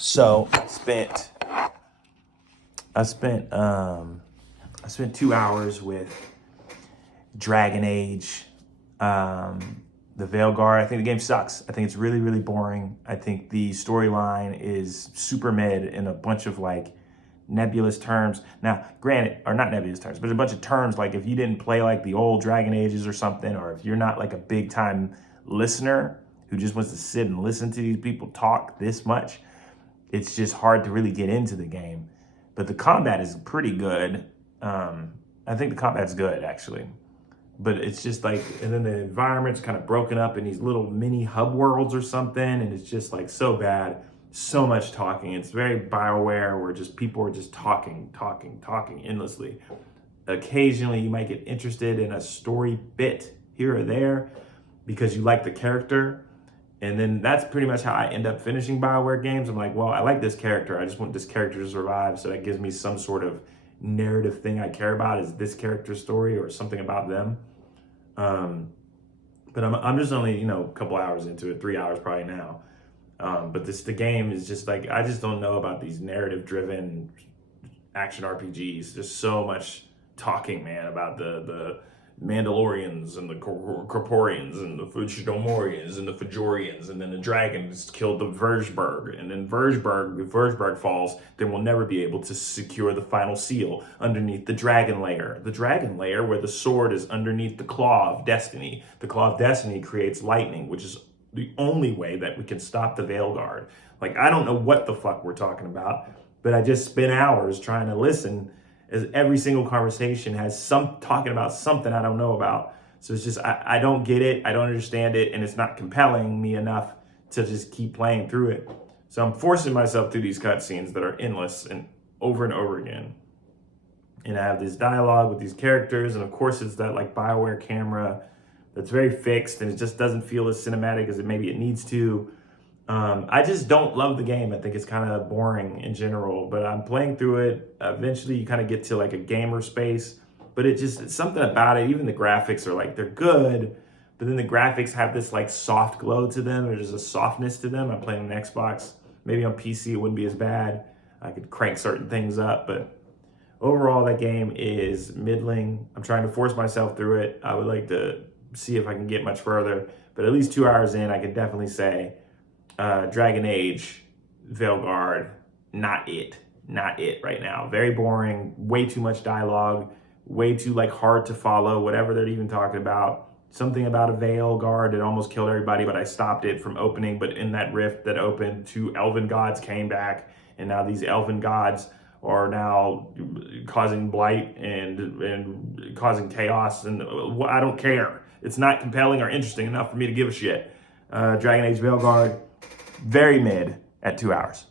So I spent 2 hours with Dragon Age, the Veilguard. I think the game sucks. I think it's really, really boring. I think the storyline is super mid in a bunch of like nebulous terms. Now, granted, or not nebulous terms, but a bunch of terms like if you didn't play like the old Dragon Ages or something, or if you're not like a big time listener who just wants to sit and listen to these people talk this much, it's just hard to really get into the game. But the combat is pretty good. I think the combat's good actually. But it's just like, and then the environment's kind of broken up in these little mini hub worlds or something, and it's just like so bad. So much talking. It's very BioWare where just people are just talking endlessly. Occasionally you might get interested in a story bit here or there because you like the character. And then that's pretty much how I end up finishing BioWare games. I'm like, well, I like this character. I just want this character to survive. So that gives me some sort of narrative thing I care about, is this character's story or something about them. But I'm just only, a couple hours into it, 3 hours probably now. But the game is just like, I just don't know about these narrative driven action RPGs. There's so much talking, man, about the Mandalorians and the Corporians and the Fujidomorians and the Fajorians, and then the dragons killed the Veilguard, and then if Veilguard falls, then we'll never be able to secure the final seal underneath the dragon layer. The dragon layer where the sword is underneath the claw of destiny. The claw of destiny creates lightning, which is the only way that we can stop the Veilguard. Like, I don't know what the fuck we're talking about, but I just spent hours trying to listen as every single conversation has talking about something I don't know about. So it's just, I don't get it, I don't understand it, and it's not compelling me enough to just keep playing through it. So I'm forcing myself through these cutscenes that are endless and over again. And I have this dialogue with these characters, and of course it's that like BioWare camera that's very fixed, and it just doesn't feel as cinematic as maybe it needs to. I just don't love the game. I think it's kind of boring in general, but I'm playing through it. Eventually you kind of get to like a gamer space, but it's something about it. Even the graphics are like, they're good, but then the graphics have this like soft glow to them. There's a softness to them. I'm playing on Xbox. Maybe on PC it wouldn't be as bad. I could crank certain things up, but overall that game is middling. I'm trying to force myself through it. I would like to see if I can get much further, but at least 2 hours in, I could definitely say Dragon Age, Veilguard, not it right now. Very boring, way too much dialogue, way too like hard to follow, whatever they're even talking about. Something about a Veilguard that almost killed everybody, but I stopped it from opening. But in that rift that opened, 2 elven gods came back, and now these elven gods are now causing blight and causing chaos, and I don't care. It's not compelling or interesting enough for me to give a shit. Dragon Age Veilguard, very mid at 2 hours.